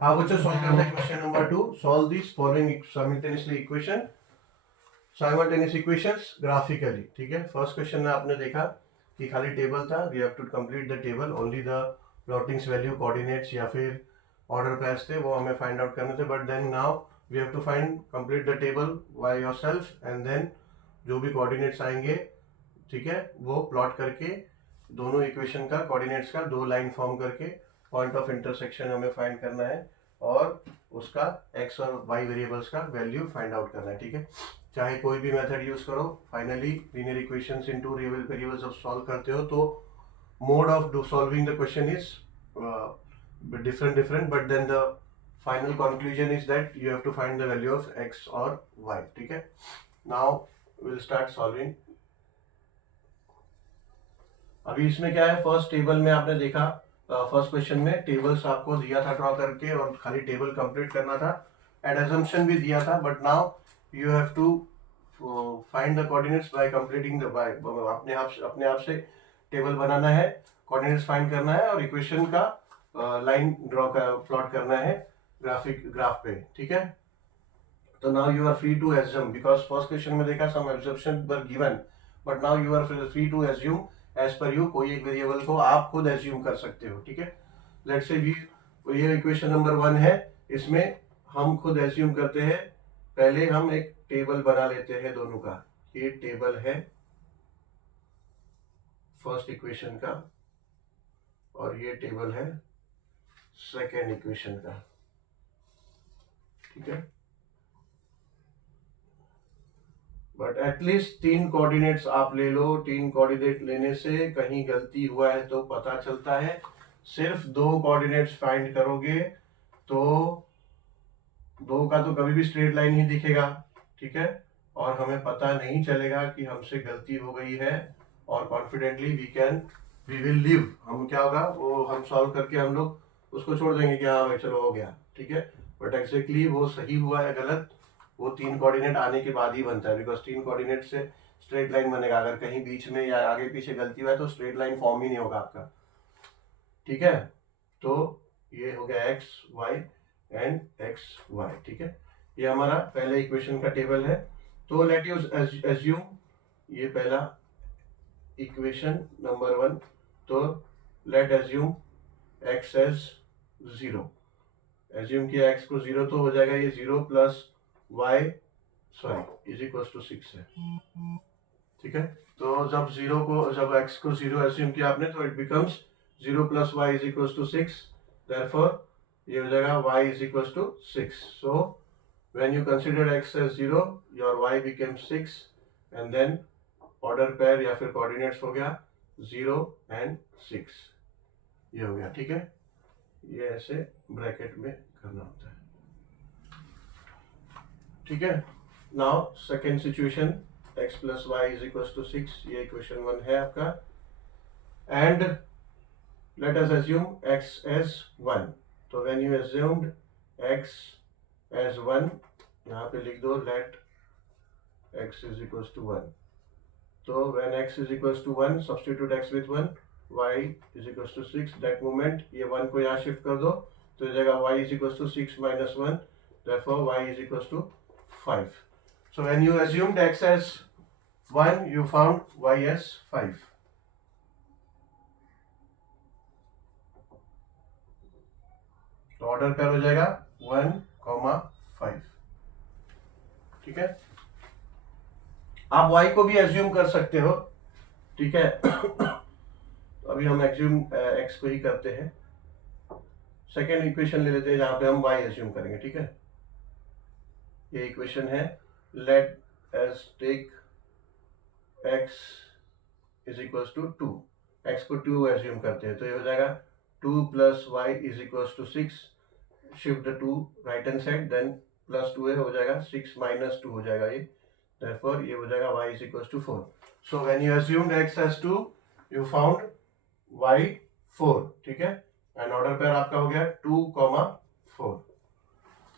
हाँ बच्चों, सॉल्व करते हैं question number 2। Solve this following simultaneous equations graphically. ठीक है, फर्स्ट क्वेश्चन में आपने देखा कि खाली टेबल था, we have to complete the table, only the plottings value, coordinates या फिर ऑर्डर पेयर्स थे, वो हमें फाइंड आउट करने थे। But then now we have to find complete the table by yourself and then जो भी कोऑर्डिनेट्स आएंगे, ठीक है, वो प्लॉट करके दोनों इक्वेशन का कोऑर्डिनेट्स का दो लाइन फॉर्म करके पॉइंट ऑफ इंटरसेक्शन हमें फाइंड करना है और उसका एक्स और वाई वेरिएबल्स का वैल्यू फाइंड आउट करना है। ठीक है, चाहे कोई भी मेथड यूज करो, finally linear equations into real variables जब सॉल्व करते हो तो mode of solving the question is different, but then the final conclusion is that you have to find the value of x or y. ठीक है, now we'll start solving. अभी इसमें क्या है, फर्स्ट टेबल में आपने देखा, फर्स्ट क्वेश्चन में टेबल्स आपको दिया था ड्रॉ करके और खाली टेबल कंप्लीट करना था एंड असम्पशन भी दिया था। But now you have to find the coordinates by completing the by, अपने आप से टेबल बनाना है, कोऑर्डिनेट्स फाइंड करना है और इक्वेशन का लाइन ड्रॉ कर प्लॉट करना है ग्राफ पे। ठीक है, तो now you are free to assume, because first question में देखा some absorption were given, but now you are free to assume as per you, कोई एक वेरिएबल को आप खुद एज्यूम कर सकते हो। ठीक है, लेट्स से भी ये इक्वेशन नंबर 1 है, इसमें हम खुद एज्यूम करते हैं, पहले हम एक टेबल बना लेते हैं दोनों का। ये टेबल है फर्स्ट इक्वेशन का और ये टेबल है सेकेंड इक्वेशन का। ठीक है, बट एटलीस्ट 3 कोऑर्डिनेट्स आप ले लो, 3 कोऑर्डिनेट लेने से कहीं गलती हुआ है तो पता चलता है। सिर्फ 2 कोऑर्डिनेट्स फाइंड करोगे तो 2 का तो कभी भी स्ट्रेट लाइन ही दिखेगा। ठीक है, और हमें पता नहीं चलेगा कि हमसे गलती हो गई है और कॉन्फिडेंटली वी विल लीव। हम क्या होगा, वो हम सॉल्व करके हम लोग उसको छोड़ देंगे कि हाँ भाई चलो हो गया। ठीक है, बट एक्जैक्टली वो सही हुआ है गलत, वो 3 कोऑर्डिनेट आने के बाद ही बनता है, बिकॉज 3 कोऑर्डिनेट से स्ट्रेट लाइन बनेगा। अगर कहीं बीच में या आगे पीछे गलती हुआ है तो स्ट्रेट लाइन फॉर्म ही नहीं होगा आपका। ठीक है, तो ये हो गया X Y and X Y. ठीक है, ये हमारा पहले इक्वेशन का टेबल है। तो लेट यू एज्यूम ये पहला इक्वेशन नंबर 1, तो let assume X as 0। Assume किया एक्स को 0 तो हो जाएगा ये 0 plus Y sorry is equal to 6 है। ठीक है, तो जब x को 0 एज्यूम किया आपने तो it becomes 0 plus Y is equal to 6, therefore ये हो जाएगा y is equal to 6। So when you consider x as 0 your y became 6 and then order pair या फिर कोऑर्डिनेट्स हो गया 0 एंड 6, ये हो गया। ठीक है, ये ऐसे ब्रैकेट में करना होता है। ठीक है, now second situation x plus Y is equal to 6, ये इक्वेशन 1 है आपका, and let us assume x as 1। तो when you assumed x as 1, यहाँ पे लिख दो let x is equal to 1। तो when x is equal to 1 substitute x with 1, y is equal to 6, that moment ये 1 को यहाँ शिफ्ट कर दो तो हो जाएगा y is equal to 6 minus 1, therefore y is equal to 5. So when you assumed x as 1, you found y as 5. तो order pair हो जाएगा 1, 5। ठीक है, आप y को भी एज्यूम कर सकते हो। ठीक है, तो अभी हम एज्यूम x को ही करते हैं। सेकेंड इक्वेशन ले लेते हैं जहां पे हम y एज्यूम करेंगे। ठीक है, ये इक्वेशन है, let's take x is equal to 2, x को 2 एज्यूम करते हैं तो ये हो जाएगा 2 plus Y is equal to 6, shift the 2 right hand side, then plus 2 है हो जाएगा 6 माइनस 2 हो जाएगा ये, देयरफॉर ये हो जाएगा y is equal to 4। So when you assumed x as 2 you found y 4। ठीक है, एंड ऑर्डर पेयर आपका हो गया 2, 4।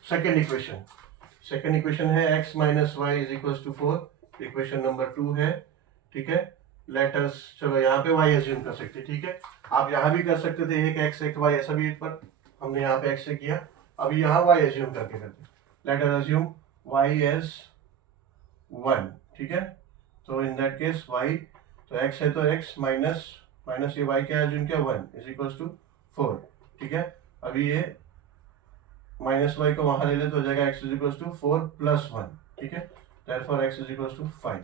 सेकेंड इक्वेशन है x minus Y is equal to 4, equation number 2 है। ठीक है, लेट अस, चलो यहाँ पे y एज्यूम कर सकते हैं। ठीक है, आप यहाँ भी कर सकते थे एक x एक y ऐसा भी, पर हमने यहाँ पे x से किया। अभी यहाँ y एज्यूम करके करते हैं। Let us assume y as 1, ठीक है। तो इन दैट केस y, तो x है तो x माइनस माइनस ये y क्या एज्यूम किया 1 इज इक्वल टू 4, ठीक है। अभी ये माइनस y को वहां ले ले तो हो जाएगा x is equal to 4 plus 1, ठीक है। Therefore x is equal to 5।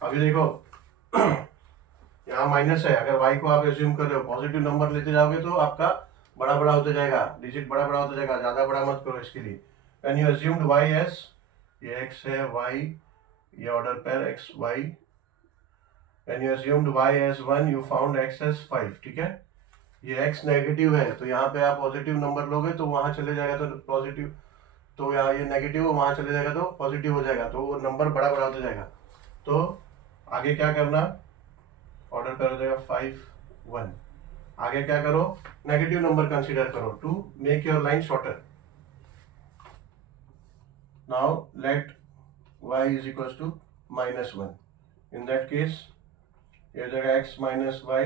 अभी देखो यहाँ माइनस है, अगर y को आप एज्यूम कर रहे हो पॉजिटिव नंबर लेते जाओगे तो आपका बड़ा बड़ा होता जाएगा, डिजिट बड़ा बड़ा होता जाएगा, ज्यादा बड़ा मत करो इसके लिए। When you assumed y as, ये x है, y ये order pair x y, when you assumed y as 1 you found x as 5, ठीक है। ये x नेगेटिव है तो यहाँ पे आप पॉजिटिव नंबर लोगे तो वहां चले जाएगा तो पॉजिटिव, तो यहाँ ये नेगेटिव वहां चले जाएगा तो पॉजिटिव हो जाएगा, तो वो नंबर बड़ा बड़ा होता जाएगा। तो आगे क्या करना, ऑर्डर पेयर हो जाएगा 5 1। आगे क्या करो, नेगेटिव नंबर कंसीडर करो to make your line shorter. Now let y is equal to -1, in that case ये हो जाएगा x minus y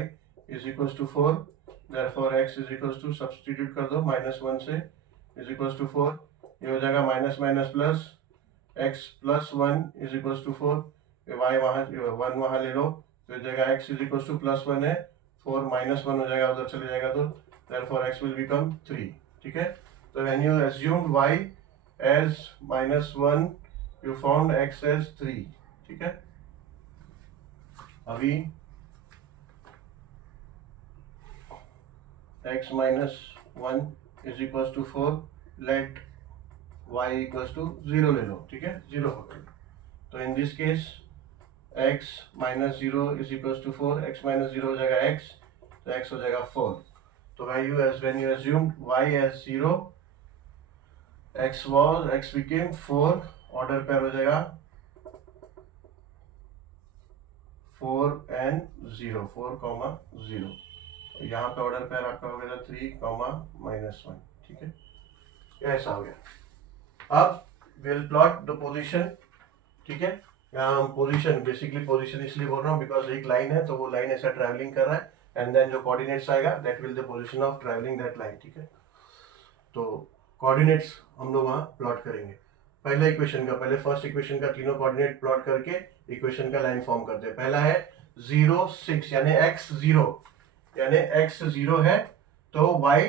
is equal to 4, therefore x is equal to, substitute कर दो -1 से, इज इक्वल टू 4, ये हो जाएगा minus minus plus, x plus 1 is equal to 4, y वहाँ 1 वहाँ ले लो तो हो जाएगा x is equal two plus 1 है, 4 माइनस 1 हो जाएगा, उधर चले जाएगा तो देयरफॉर x विल बिकम 3, ठीक है। तो when you assumed y as -1 you found x as 3, ठीक है। अभी x minus 1 is equal to 4, let y equal to 0 ले लो, ठीक है, 0 पकड़ लो। तो in this case x minus 0 is equal to 4, x minus 0 हो जाएगा x, तो x हो जाएगा 4। तो value as when you assumed y as 0, x became 4, order pair हो जाएगा 4 and 0, 4, 0। यहाँ पे ऑर्डर पेयर आपका हो गया 3, -1, ठीक है, ऐसा हो गया। अब विल प्लॉट द पोजीशन, ठीक है। यहाँ हम पोजीशन, बेसिकली पोजीशन इसलिए बोल रहा हूँ बिकॉज एक लाइन है तो वो लाइन ऐसा ट्रैवलिंग कर रहा है, एंड देन जो कोऑर्डिनेट्स आएगा that will the position of travelling that line, ठीक है। तो कोऑर्डिनेट्स हम लोग वहाँ प्लॉट करेंगे। पहले इक्वेशन का, पहले फर्स्ट इक्वेशन का तीनों कोऑर्डिनेट प्लॉट करके इक्वेशन का लाइन फॉर्म करते हैं। पहला है 0 6, यानी x0, यानी x0 है तो y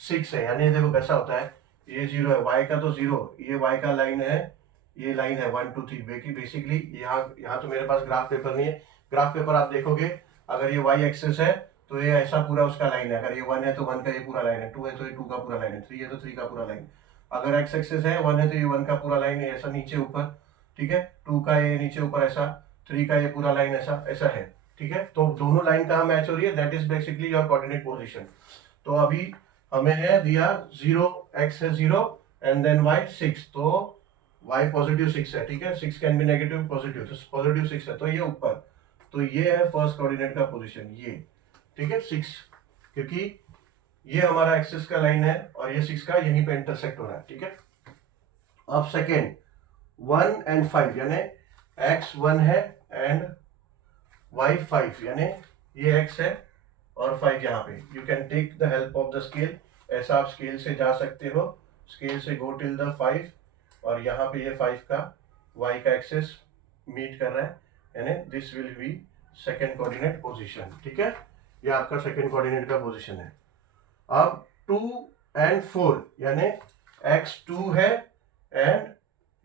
6 है, यानी देखो कैसा होता है, ये 0 है, y का तो 0, ये y का लाइन है, ये लाइन है 1 2 3। बेसिकली यहाँ तो मेरे पास ग्राफ पेपर नहीं है, ग्राफ पेपर आप देखोगे अगर ये y एक्सिस है तो ये ऐसा पूरा उसका लाइन है, अगर ये 1 है तो 1 का ये पूरा लाइन है, 2 है तो ये 2 का पूरा लाइन है, 3 है तो 3 का पूरा लाइन। अगर x एक्सिस है 1 है तो ये 1 का पूरा लाइन है, ऐसा नीचे ऊपर, ठीक है, 2 का ये नीचे ऊपर ऐसा, 3 का ये पूरा लाइन ऐसा ऐसा है, ठीक है। तो दोनों लाइन कहाँ मैच हो रही है, that is basically your coordinate position. तो अभी हमें है दिया 0, x है 0 एंड देन y 6, तो y पॉजिटिव 6 है, ठीक है, 6 कैन बी नेगेटिव पॉजिटिव, तो पॉजिटिव 6 है तो ये ऊपर, तो ये है फर्स्ट कोऑर्डिनेट का पोजीशन, ये, ठीक है 6, क्योंकि ये हमारा एक्सिस का लाइन है और ये 6 का यहीं पे इंटरसेक्ट हो रहा है, ठीक है। अब सेकेंड 1 and 5, यानी x 1 है एंड y 5, यानी ये x है और 5 यहाँ पे। You can take the help of the scale, ऐसा आप स्केल से जा सकते हो, स्केल से गो टिल द 5, और यहाँ पे ये 5 का y का एक्सिस मीट कर रहा है, यानी this will be second coordinate position, ठीक है। ये आपका सेकेंड कोऑर्डिनेट का पोजीशन है। अब 2 and 4, यानी x 2 है एंड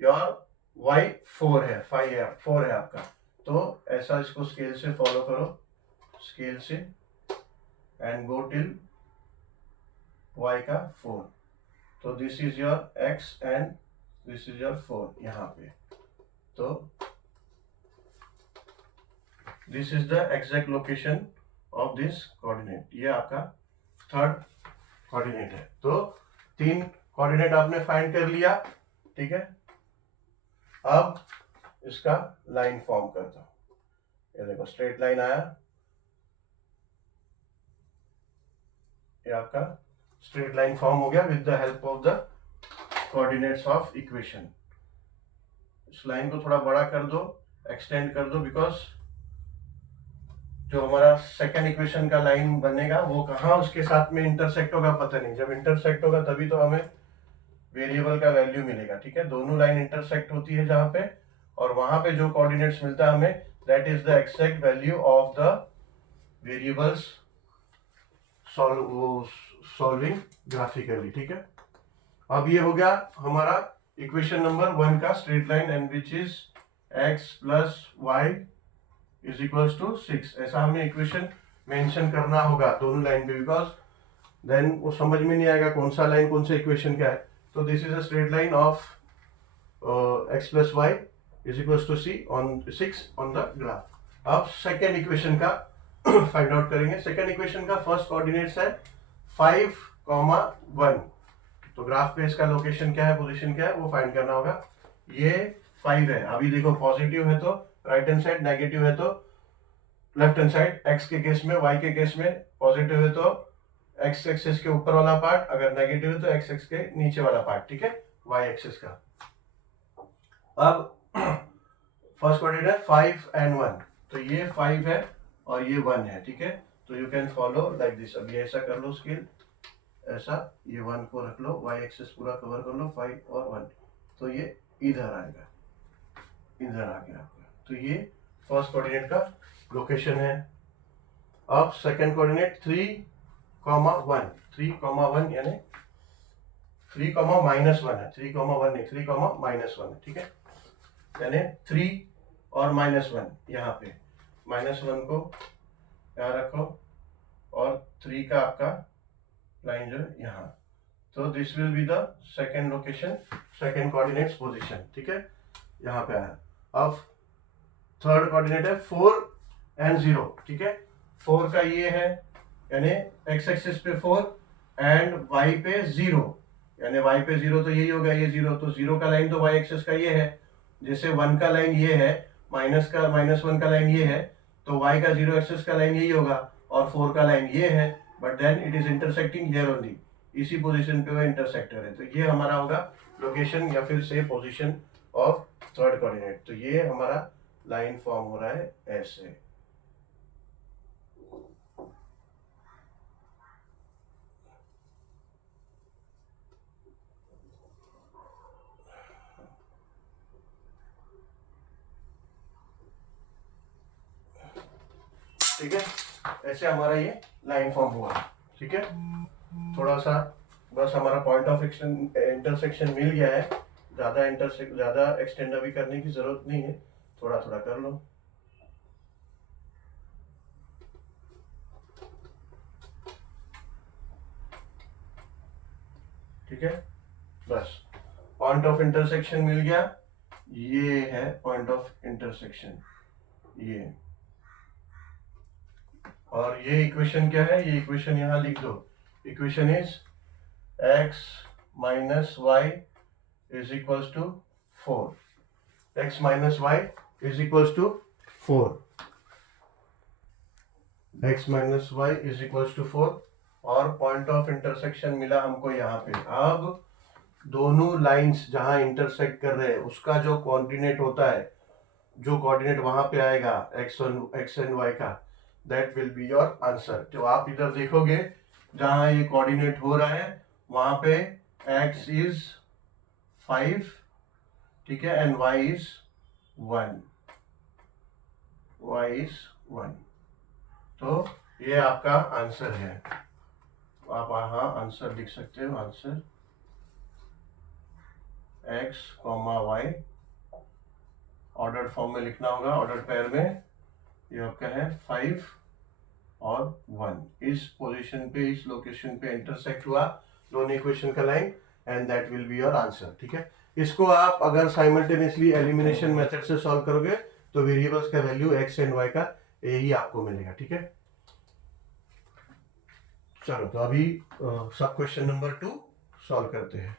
योर y 4 है, 5 है, 4 है आपका। तो ऐसा इसको स्केल से फॉलो करो, स्केल से एंड गो टिल y का 4। तो this is your x and this is your 4 यहाँ पे। तो this is the exact location of this coordinate, ये आपका थर्ड कोऑर्डिनेट है। तो 3 कोऑर्डिनेट आपने फाइंड कर लिया, ठीक है। अब इसका लाइन फॉर्म करता हूं, ये देखो स्ट्रेट लाइन आया, ये आपका स्ट्रेट लाइन फॉर्म हो गया with the help of the coordinates of equation. इस लाइन को थोड़ा बड़ा कर दो, एक्सटेंड कर दो, बिकॉज जो हमारा सेकेंड इक्वेशन का लाइन बनेगा वो कहाँ उसके साथ में इंटरसेक्ट होगा पता नहीं, जब इंटरसेक्ट होगा तभी तो हमें वेरिएबल का वैल्यू मिलेगा, ठीक है। दोनों लाइन इंटरसेक्ट होती है जहां पे, और वहां पे जो कोऑर्डिनेट्स मिलता है हमें, that is the exact value of the variables solving graphically, ठीक है। अब ये हो गया हमारा इक्वेशन नंबर 1 का straight line, and which is x plus Y is equals to 6। ऐसा हमें इक्वेशन मेंशन करना होगा दोनों लाइन पे, बिकॉज देन वो समझ में नहीं आएगा कौन सा लाइन कौन सा इक्वेशन क्या है। तो this is a straight line of x plus Y is equals to 6 on the graph. अब सेकेंड इक्वेशन का फाइंड आउट करेंगे। सेकेंड इक्वेशन का फर्स्ट कोऑर्डिनेट्स है 5,1। तो ग्राफ पे इसका लोकेशन क्या है, पोजीशन क्या है, वो फाइंड करना होगा। ये 5 है। अभी देखो पॉजिटिव है तो राइट हैंड साइड, नेगेटिव है तो लेफ्ट हैंड साइड। x के केस में, y के केस में पॉजिटिव है तो x एक्सिस के ऊपर वाला पार्ट, अगर नेगेटिव है तो x एक्सिस के नीचे वाला पार्ट, ठीक है, y एक्सिस का। अब फर्स्ट कोऑर्डिनेट है 5 and 1, तो ये 5 है और ये 1 है, ठीक है। तो you can follow like this. अब ये ऐसा कर लो स्केल, ऐसा, ये 1 को रख लो, y एक्सिस पूरा कवर कर लो, 5 और 1, तो ये इधर आएगा, इधर आ गया आपका। तो ये फर्स्ट कोऑर्डिनेट का लोकेशन है। अब सेकंड कोऑर्डिनेट 3,1, 3,1 यानी 3,-1 है, 3,1 नहीं, 3,-1 है, ठीक है। यानी 3 और -1 यहाँ पे, -1 को यहाँ रखो और 3 का आपका लाइन जो है यहाँ। तो this will be the second location, second coordinates position, ठीक है, यहाँ पे आया। अब थर्ड कोऑर्डिनेट है 4 and 0, ठीक है। 4 का ये है, यानी x एक्सिस पे 4 एंड y पे 0, यानी y पे 0 तो यही होगा, ये 0, तो 0 का लाइन तो y एक्सिस का ये है। जैसे 1 का लाइन ये है, -1 का लाइन ये है, तो y का 0 एक्सिस का लाइन यही होगा, और 4 का लाइन ये है, but then it is intersecting here only, इसी पोजीशन पे वो इंटरसेक्टर है। तो ये हमारा होगा लोकेशन या फिर से पोजीशन ऑफ थर्ड कोऑर्डिनेट। तो ये हमारा लाइन फॉर्म हो रहा है ऐसे। ठीक है, ऐसे हमारा ये लाइन फॉर्म हुआ, ठीक है। थोड़ा सा बस हमारा पॉइंट ऑफ इंटरसेक्शन मिल गया है, ज्यादा एक्सटेंड अभी करने की जरूरत नहीं है, थोड़ा थोड़ा कर लो। ठीक है, बस पॉइंट ऑफ इंटरसेक्शन मिल गया, ये है पॉइंट ऑफ इंटरसेक्शन, ये। और ये इक्वेशन क्या है, ये इक्वेशन यहां लिख दो। Equation is x minus Y is equals to 4, x minus Y is equals to 4, x minus Y is equals to 4, और पॉइंट ऑफ इंटरसेक्शन मिला हमको यहाँ पे। अब दोनों लाइंस जहां इंटरसेक्ट कर रहे हैं उसका जो कोऑर्डिनेट होता है, जो कोऑर्डिनेट वहां पे आएगा x एंड y का, that will be your answer. तो आप इधर देखोगे जहां ये कोऑर्डिनेट हो रहा है वहां पे x इज 5, ठीक है, and y is 1, y is 1। तो ये आपका आंसर है। आप यहाँ आंसर लिख सकते हो, answer x, y order form में लिखना होगा, ऑर्डर पेयर में। ये आपका है 5 और 1, इस पोजीशन पे, इस लोकेशन पे इंटरसेक्ट हुआ दोनों इक्वेशन का line, and that will be your answer, ठीक है। इसको आप अगर साइमल्टेनियसली एलिमिनेशन मेथड से सॉल्व करोगे तो वेरिएबल्स का वैल्यू x एंड y का यही आपको मिलेगा, ठीक है। चलो, तो अभी सब क्वेश्चन नंबर 2 सॉल्व करते हैं।